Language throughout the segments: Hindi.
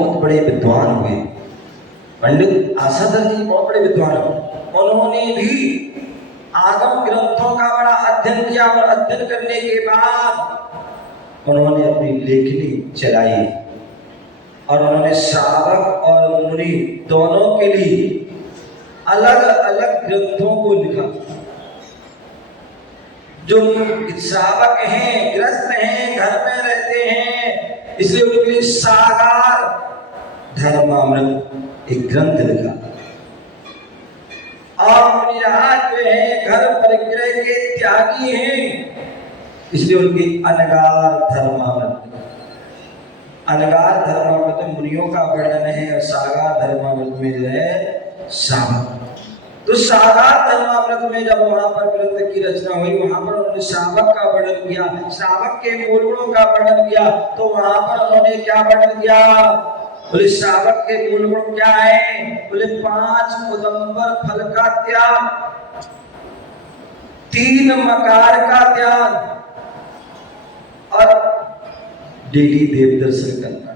बहुत बड़े विद्वान हुए। पंडित आसादर जी बहुत बड़े विद्वान हुए। उन्होंने भी आगम ग्रंथों का बड़ा अध्ययन किया और अध्ययन करने के बाद उन्होंने अपनी लेखनी चलाई और उन्होंने श्रावक और मुनि दोनों के लिए अलग अलग ग्रंथों को लिखा। जो श्रावक हैं, ग्रस्त हैं, घर में रहते हैं, इसलिए उनके लिए सागार धर्मामृत एक ग्रंथ लिखा। और मुनिराज जो है घर परिग्रह के त्यागी हैं, इसलिए उनकी अनगार धर्मामृत। अनगार धर्मामृत में मुनियों का वर्णन है और सागार धर्मामृत में जो है श्रावक। तो सागार धर्मामृत में जब वहां पर ग्रंथ की रचना हुई, वहां पर उन्होंने श्रावक का वर्णन किया, श्रावक के मूल गुणों का वर्णन किया। तो वहां पर उन्होंने क्या वर्णन किया? बोले श्रावक के मूल गुण क्या है? बोले 5 उदंबर फल का त्याग, 3 मकार का त्याग और डेली देव दर्शन करना,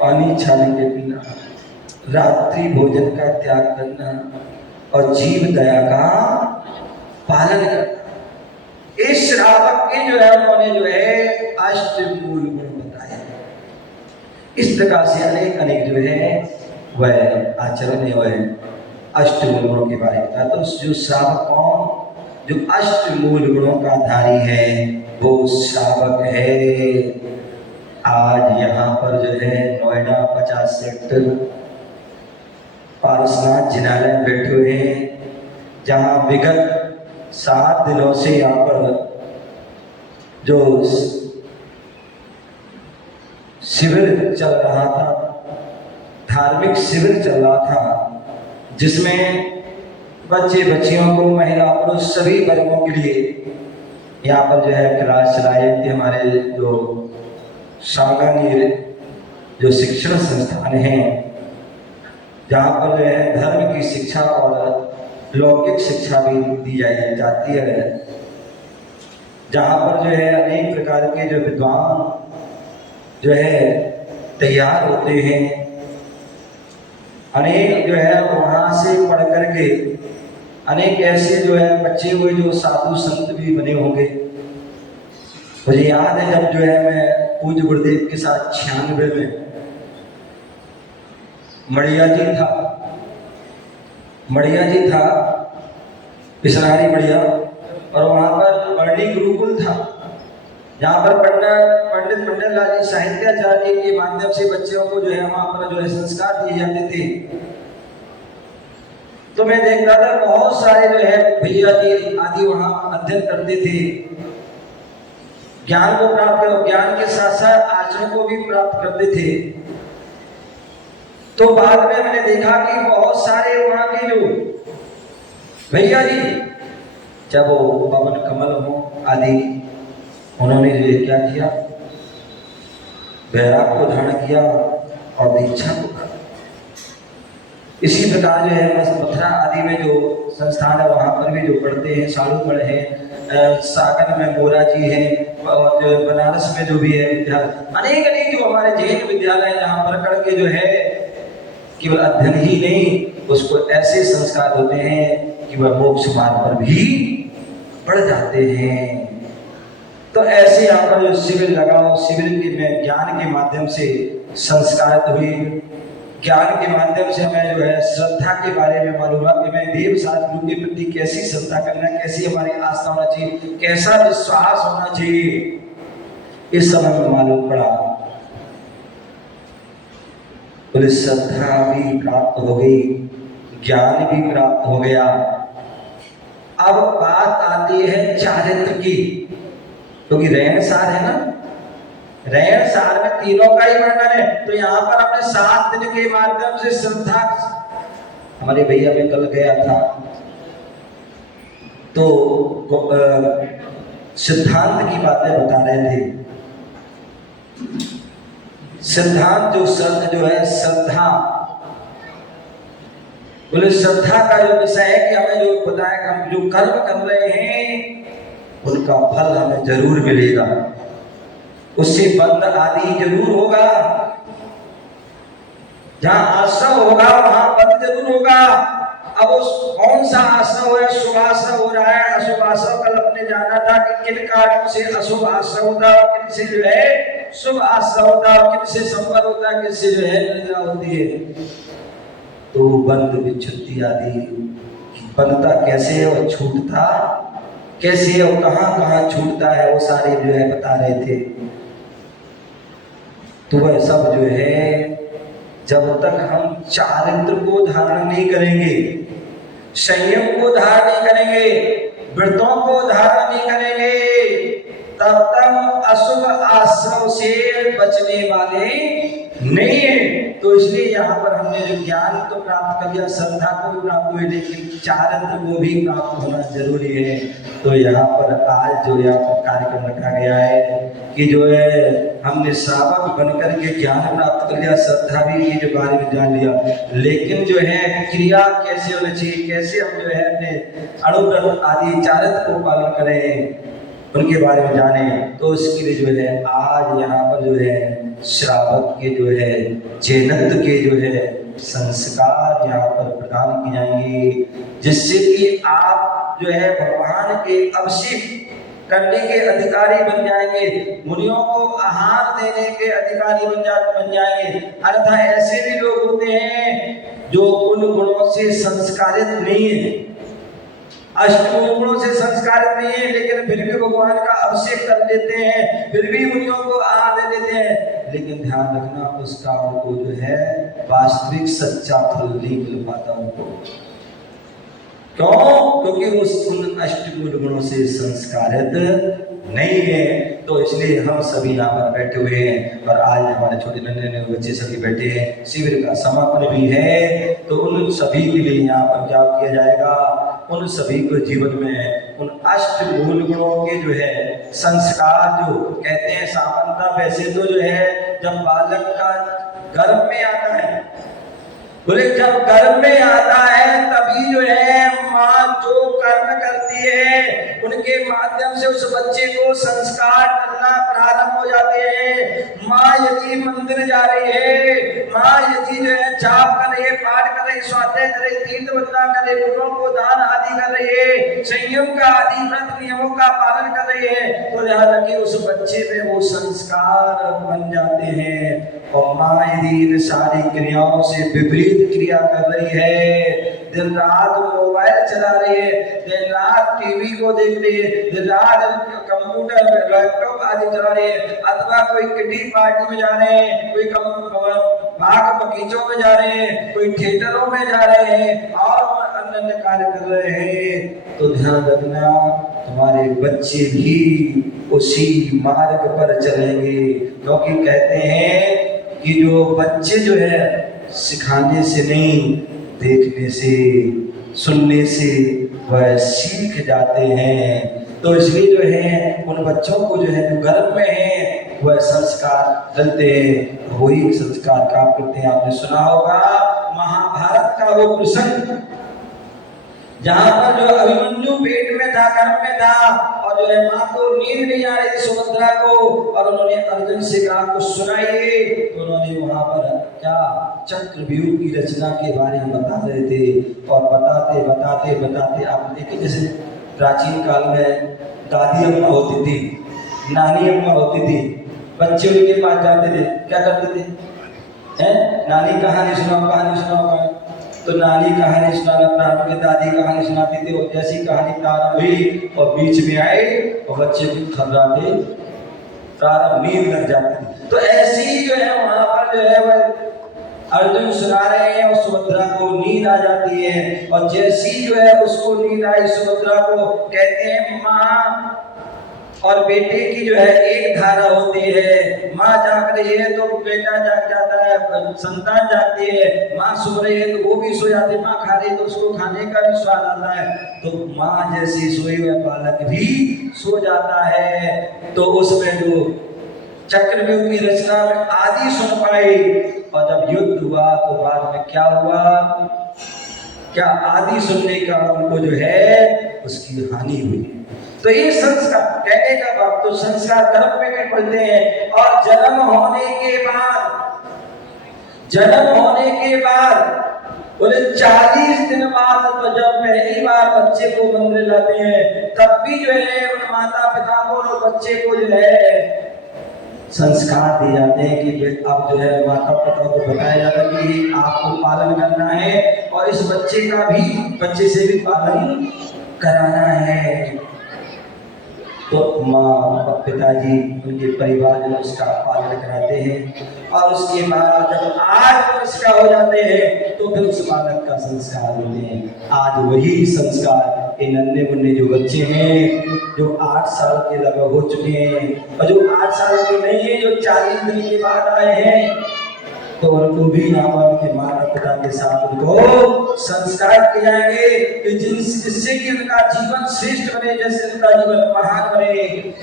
पानी छान के पीना, रात्रि भोजन का त्याग करना और जीव दया का पालन करना। इस श्रावक के जो है उन्होंने जो है अष्टमूल गुण बताए। इस प्रकार से अनेक जो है वह आचरण है वह अष्टमूल गुणों के बारे में बताया। तो जो श्रावक कौन? जो अष्टमूल गुणों का धारी है वो श्रावक है। आज यहाँ पर जो है नोएडा 50 सेक्टर पारसनाथ जिनालय में बैठे हुए हैं, जहाँ विगत 7 दिनों से यहाँ पर जो शिविर चल रहा था, धार्मिक शिविर चल रहा था, जिसमें बच्चे बच्चियों को, महिला पुरुष सभी वर्गों के लिए यहाँ पर जो है क्लास चलाई थी। हमारे जो सांगानेर जो शिक्षण संस्थान हैं, जहाँ पर जो है धर्म की शिक्षा और लौकिक शिक्षा भी दी जाती है, जहाँ पर जो है अनेक प्रकार के जो विद्वान जो है तैयार होते हैं। अनेक जो है वहाँ से पढ़ करके अनेक ऐसे जो है बच्चे हुए जो साधु संत भी बने होंगे। मुझे याद है जब जो है मैं पूज्य गुरुदेव के साथ 96 में मड़िया जी था पिसनारी मड़िया, और वहाँ पर वर्णी गुरुकुल था, जहाँ पर पंडित लाल जी साहित्याचार्य के माध्यम से बच्चों को जो है वहाँ पर जो है संस्कार दिए जाते थे। तो मैं देखता था बहुत सारे जो है भैया जी आदि वहाँ अध्ययन करते थे, ज्ञान को प्राप्त कर, ज्ञान के साथ साथ आचरण को भी प्राप्त करते थे। तो बाद में मैंने देखा कि बहुत सारे वहाँ के जो भैया जी, जब वो पवन कमल हो आदि, उन्होंने जो क्या किया, वैराग को धारण किया और दीक्षा को करा। इसी प्रकार जो है मथुरा आदि में जो संस्थान है वहाँ पर भी जो पढ़ते हैं, साड़ूगढ़ है, सागर में मोरा जी है, और जो बनारस में जो भी है विद्यालय, अनेक जो हमारे जैन विद्यालय जहाँ पर पढ़ के जो है केवल अध्ययन ही नहीं, उसको ऐसे संस्कार होते हैं कि वह मोक्ष मार्ग पर भी बढ़ जाते हैं। तो ऐसे यहाँ पर जो शिविर लगाओ, शिविर के में ज्ञान के माध्यम से संस्कार हुई, ज्ञान के माध्यम से हमें जो है श्रद्धा के बारे में मालूम हुआ कि हमें देव शास्त्रों के प्रति कैसी श्रद्धा करना, कैसी हमारी आस्था होना चाहिए, कैसा विश्वास होना चाहिए, इस समय में मालूम पड़ा। बोले श्रद्धा भी प्राप्त हो गई, ज्ञान भी प्राप्त हो गया। अब बात आती है चारित्र की, क्योंकि रहन सार है ना, रहन सार में तीनों का ही वर्णन है। तो यहाँ पर अपने 7 दिन के माध्यम से श्रद्धा, हमारे भैया में कल गया था तो सिद्धांत की बातें बता रहे थे। सिद्धांत जो है श्रद्धा, बोले श्रद्धा का जो विषय है कि हमें जो बताया कि हम जो कर्म कर रहे हैं उनका फल हमें जरूर मिलेगा, उससे बंध आदि जरूर होगा, जहां आश्रव होगा वहां पद जरूर होगा। अब उस कौन सा आश्रव है, शुभ आश्रव हो रहा है अशुभ आश्रव, कल अपने जाना था कि किन कारणों से अशुभ आश्रव होता है, किन से जो है शुभ आश्रव होता है, किन से संपर्क होता है, किन से जो है निद्रा होती है। तो बंद विच्छुत्ति आदि बनता कैसे है और छूटता कैसे है और कहां कहां छूटता है, वो सारे जो है बता रहे थे। तो वह सब जो है जब तक हम चारित्र को धारण नहीं करेंगे, संयम को धारण नहीं करेंगे, व्रतों को धारण नहीं करेंगे, तब तक अशुभ आश्रव से बचने वाले नहीं है। तो इसलिए यहाँ पर हमने जो ज्ञान तो प्राप्त कर लिया, श्रद्धा को भी प्राप्त हुई, लेकिन चारित्र को भी प्राप्त होना जरूरी है। तो यहाँ पर आज जो यहाँ पर कार्यक्रम रखा गया है कि जो है हमने श्रावक बनकर के ज्ञान प्राप्त कर लिया, श्रद्धा भी के जो बारे में जान लिया, लेकिन जो है क्रिया कैसे होनी चाहिए, कैसे हम जो है अपने अणुव्रत आदि चारित्र को पालन करें, उनके बारे में जाने। तो इसके लिए जो है आज यहाँ पर जो है श्रावक के जो है जैनत्व के जो है संस्कार यहाँ पर प्रदान किए जाएंगे, जिससे कि आप जो है भगवान के अभिषेक करने के अधिकारी बन जाएंगे, मुनियों को आहार देने के अधिकारी बन जाएंगे। अन्यथा ऐसे भी लोग होते हैं जो उन गुणों से संस्कारित नहीं है, अष्टमूल गुणों से संस्कारित नहीं है, लेकिन फिर भी भगवान का अभिषेक कर लेते हैं, फिर भी मुनियों को आहार दे देते हैं, लेकिन ध्यान रखना उसका उनको जो है वास्तविक सच्चा फल नहीं मिल पाता उनको। क्यों? क्योंकि उन अष्टमूल गुणों से संस्कारित नहीं है। तो इसलिए हम सभी यहाँ पर बैठे हुए हैं और आज हमारे छोटे नन्हे बच्चे सभी बैठे हैं, शिविर का समापन भी है। तो उन सभी के लिए यहाँ पर क्या किया जाएगा, उन सभी को जीवन में उन अष्टमूल गुणों के जो है संस्कार जो कहते हैं, सामान्यतः वैसे तो जो है जब बालक का गर्भ में आता है, बोले जब गर्भ में आता है तभी जो है माँ जो कर्म करती है उनके माध्यम से उस बच्चे को संस्कार करना प्रारंभ हो जाते हैं। माँ यदि मंदिर जा रही है, माँ यदि जो है जाप कर रही है, पाठ कर रही है, स्वाध्याय कर रही है, तीर्थ वंदना कर रही है, गुरुओं को दान आदि कर रही है, संयम का आदि व्रत नियमों का पालन कर रही है, तो ध्यान रखिए उस बच्चे में वो संस्कार बन जाते हैं। और माँ यदि इन सारी क्रियाओं से विपरीत क्रिया कर रही है, दिन रात मोबाइल चला रही है, दिन रात टीवी को देख रही है, दिन रात कंप्यूटर लैपटॉप आदि चला रही है, अथवा कोई किटी पार्टी में जा रहे हैं, कोई बाग बगीचों में जा रहे हैं, कोई थिएटरों में जा रहे हैं और अन्य कार्य कर रहे हैं, तो ध्यान रखना तुम्हारे बच्चे भी उसी मार्ग पर चलेंगे। क्योंकि कहते हैं कि जो बच्चे जो है सिखाने से नहीं, देखने से सुनने से वह सीख जाते हैं। तो इसलिए जो है उन बच्चों को जो है जो गर्भ में है वह संस्कार डलते हैं, वही संस्कार प्राप्त करते हैं। आपने सुना होगा महाभारत का वो प्रसंग जहां पर जो अभिमन्यु पेट में था, गर्भ में था, और जो है मां को नींद नहीं आ रही थी सुभद्रा को, और उन्होंने अर्जुन से कहा कुछ सुनाइए, तो उन्होंने वहां पर क्या चक्रव्यूह की रचना के बारे में बता रहे थे। और बताते बताते बताते आप देखिए जैसे प्राचीन काल में दादी अम्मा होती थी, नानी अम्मा होती थी, बच्चे उनके पास जाते थे, क्या करते थे, हैं नानी कहानी सुनाओ, कहानी सुनाओ, कहानी। तो नानी कहानी सुनाना प्रारंभ की, दादी कहानी सुनाती थी, और जैसी कहानी प्रारंभ हुई और बीच में आए और बच्चे भी थर्राते प्रारंभ नींद लग जाती थी। तो ऐसी ही जो है वहां पर जो है वह अर्जुन सुना रहे हैं और सुभद्रा को नींद आ जाती है, और जैसी जो है उसको नींद आई सुभद्रा को, कहते हैं माँ और बेटे की जो है एक धारा होती है, माँ जाग रही है तो बेटा जाग जाता है, संतान जागती है, माँ सो रही है तो वो भी सो जाती है, माँ खा रही है तो उसको खाने का भी स्वाद आता है, तो माँ जैसी सोई हुए बालक भी सो जाता है। तो उसमें जो चक्रव्यूह की रचना में आदि सुन पाई, और जब युद्ध हुआ तो बाद में क्या हुआ, क्या आदि सुनने का उनको जो है उसकी हानि हुई। तो ये संस्कार कहने का बात, तो संस्कार गर्भ में भी पड़ते हैं, और जन्म होने के बाद जन्म होने के बाद बोले 40 दिन बाद तो जब पहली बार बच्चे को मंदिर लाते हैं, तब भी जो है उन माता पिता को और बच्चे को जो है संस्कार दिए जाते हैं कि अब जो है माता पिता को बताया जाता है कि आपको पालन करना है और इस बच्चे से भी पालन कराना है। तो माँ और पिताजी उनके परिवार में उसका पालन कराते हैं और उसके बाद जब 8 वर्ष का हो जाते हैं तो फिर उस बालक का संस्कार होते हैं। आज वही संस्कार ये नन्हे मुन्ने जो बच्चे हैं जो 8 साल के लगभग हो चुके हैं और जो 8 साल के नहीं है, जो 40 दिन के बाद आए हैं, तो उनको भी यहाँ पर उनके माता पिता के साथ उनको संस्कार किए जाएंगे कि जिससे कि उनका जीवन श्रेष्ठ बने, जैसे उनका जीवन महान बने।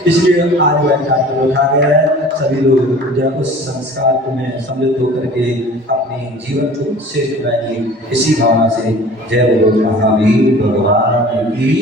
इसलिए आज वह कार्यक्रम रखा गया है। सभी लोग जब उस संस्कार को में सम्मिलित होकर के अपने जीवन को श्रेष्ठ बनाएंगे। इसी भावना से जय बोलो महावीर भगवान की।